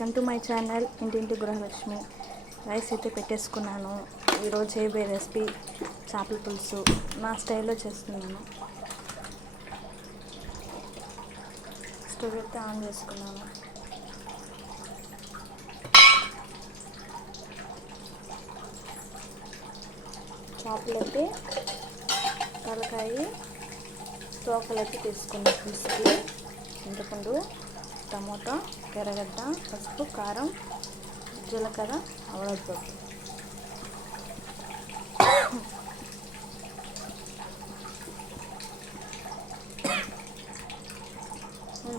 Welcome to my channel ఇంటింటి గృహలక్ష్మి. Rice అయితే పెట్టేసుకున్నాను. ఈరోజు చేయబోయే రెసిపీ చేపల పులుసు. నా స్టైల్లో చేస్తున్నాను. స్టవ్ అయితే ఆన్ చేసుకున్నాను. చేపలు అయితే తలకాయ తోకలు అయితే తీసుకున్నాను. పులుసుకి చింతపండు, టమోటా, ఎర్రగడ్డ, పసుపు, కారం, జీలకర్ర, ఆవాలతో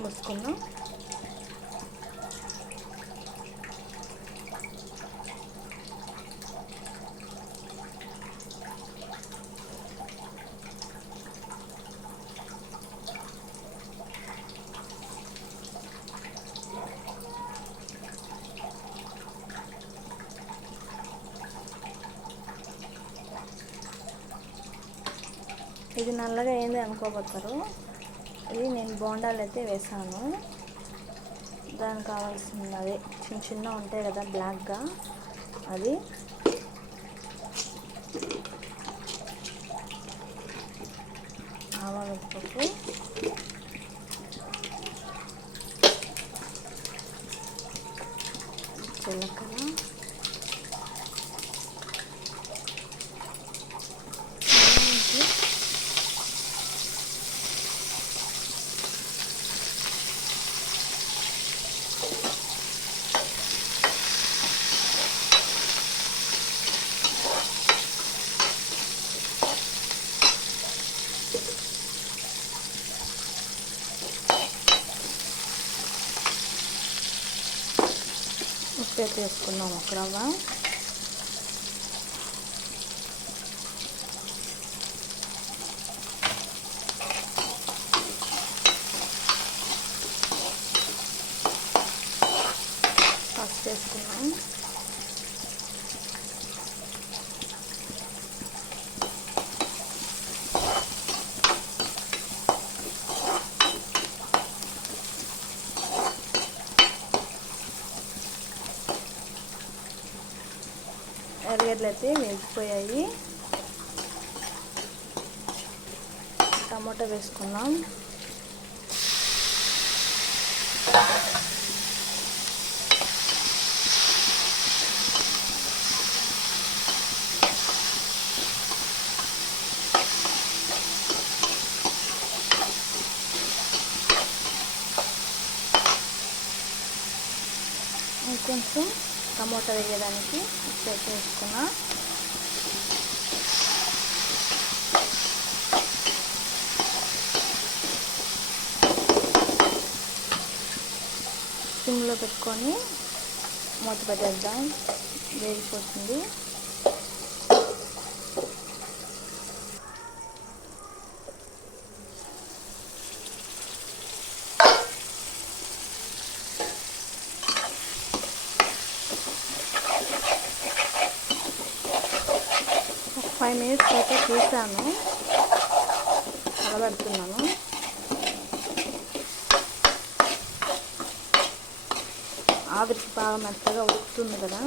మూసుకున్నాం. ఇది నల్లగా ఏంది అనుకోబోతారు. ఇది నేను బోండాలు అయితే వేసాను. దానికి కావాల్సింది అదే చిన్న చిన్న ఉంటాయి కదా బ్లాక్గా, అది ఆవాల పప్పు, జీలకర్ర, ఉప్పు వేసుకున్నాం. ఒక రవ్వ, పసుపు వేసుకున్నాం. ఎర్రగడ్డలు అయితే వేగిపోయాయి. టమాటా వేసుకున్నాం. కొంచెం టమాటా వేయడానికి ఉప్పు వేసుకున్నా. సిమ్లో పెట్టుకొని మూత పెట్టేద్దాం. వేగిపోతుంది. ఒక 5 minutes అయితే తీసాను, కలబెడుతున్నాను. ఆవిరికి బాగా మెత్తగా ఉడుకుతుంది కదా.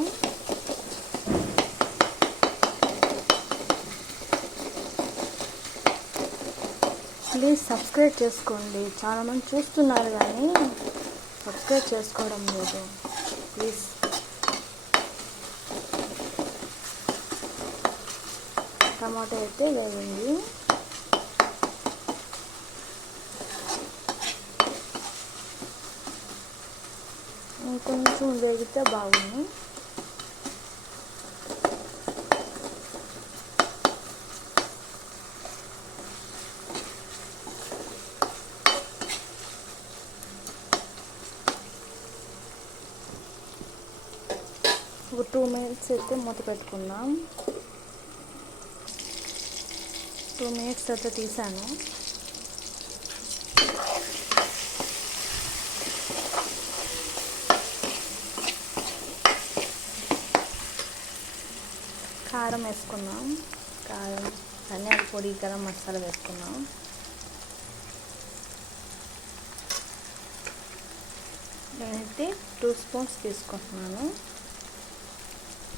ప్లీజ్ సబ్స్క్రైబ్ చేసుకోండి. చాలామంది చూస్తున్నారు కానీ సబ్స్క్రైబ్ చేసుకోవడం లేదు. ప్లీజ్. టమాటో అయితే వేగింది. ఇంకొంచెం వేగితే బాగుంది. ఒక 2 minutes అయితే మూత పెట్టుకుందాం. 2 minutes అయితే తీసాను. కారం వేసుకున్నాం. కారం, ధనియాల పొడి, గరం మసాలా వేసుకున్నాం. నేనైతే నేనైతే 2 స్పూన్స్ తీసుకుంటున్నాను.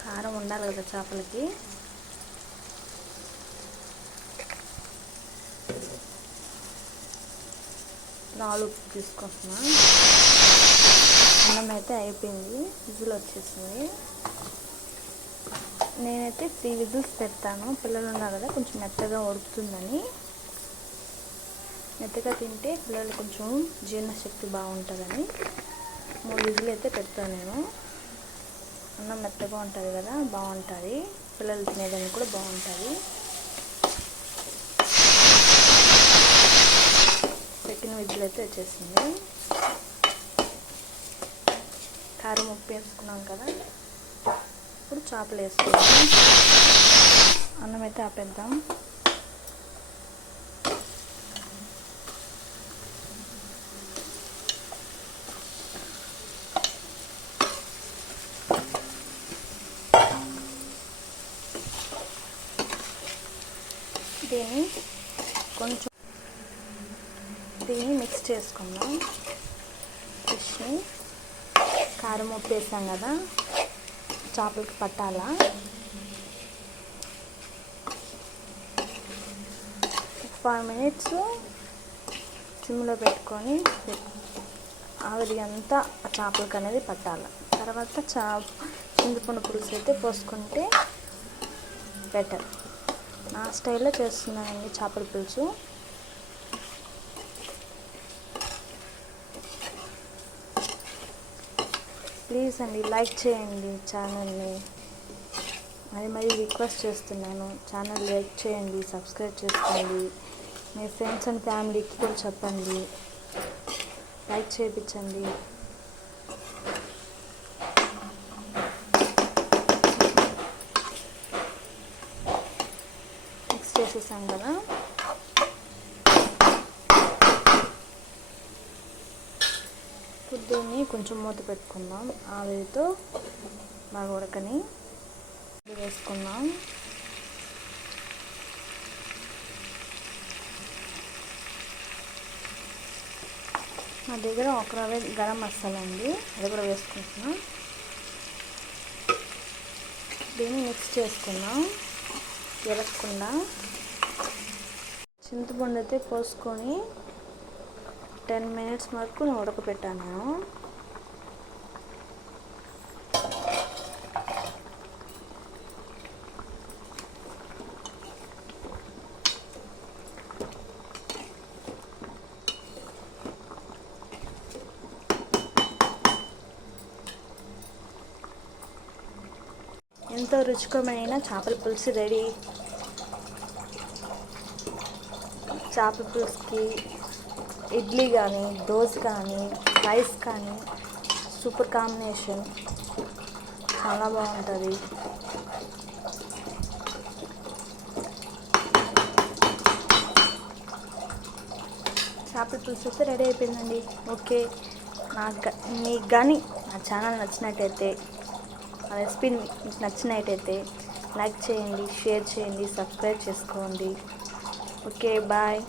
కారం ఉండాలి కదా చేపలకి. నాలుగు తీసుకుంటున్నా. అన్నం అయితే అయిపోయింది, విజిల్ వచ్చేసింది. నేనైతే 3 విజిల్స్ పెడతాను, పిల్లలు ఉన్నారు కదా కొంచెం మెత్తగా ఉడుకుతుందని. మెత్తగా తింటే పిల్లలు కొంచెం జీర్ణశక్తి బాగుంటుందని 3 విజిల్ అయితే పెడతాను నేను. అన్నం మెత్తగా ఉంటుంది కదా, బాగుంటుంది, పిల్లలు తినేదానికి కూడా బాగుంటుంది. సెకండ్ విజిల్ అయితే వచ్చేసింది. కారం ఉప్పు వేసుకున్నాం కదా, ఇప్పుడు చేపలు వేసుకుందాం. అన్నం అయితే ఆపేద్దాం. దీన్ని మిక్స్ చేసుకుందాం. ఫిష్ని కారం ఉప్పు వేసాం కదా, చేపలకి పట్టాలా. 5 minutes సిమ్లో పెట్టుకొని ఆవిరి అంతా ఆ చేపలకి అనేది పట్టాలి. తర్వాత చింతపండు పులుసు అయితే పోసుకుంటే బెటర్. నా స్టైల్లో చేస్తున్నానండి చేపల పులుసు. ప్లీజ్ అండి లైక్ చేయండి ఛానల్ని, మరి రిక్వెస్ట్ చేస్తున్నాను. ఛానల్ లైక్ చేయండి, సబ్స్క్రైబ్ చేసుకోండి, మీ ఫ్రెండ్స్ అండ్ ఫ్యామిలీకి కూడా చెప్పండి, లైక్ చేయించండి. మిక్స్ చేసేసాం కదా, దీన్ని కొంచెం మూత పెట్టుకుందాం. ఆవిరితో బాగా ఉడకని వేసుకుందాం. మా దగ్గర ఒక రవ్వ గరం మసాలా ఉంది, అది కూడా వేసుకుంటున్నాం. దీన్ని మిక్స్ చేసుకుందాం ఎరగకుండా. చింతపండు అయితే పోసుకొని 10 minutes వరకు ఉడకపెట్టాను నేను. ఎంతో రుచికరమైన చేపల పులుసు రెడీ. చేపల పులుసుకి ఇడ్లీ కానీ, దోశ కానీ, రైస్ కానీ సూపర్ కాంబినేషన్, చాలా బాగుంటుంది. చేపల పులుసు అయితే రెడీ అయిపోయిందండి. ఓకే, మీకు కానీ నా ఛానల్ నచ్చినట్టయితే, ఆ రెసిపీ మీకు నచ్చినట్టయితే లైక్ చేయండి, షేర్ చేయండి, సబ్స్క్రైబ్ చేసుకోండి. Okay, bye.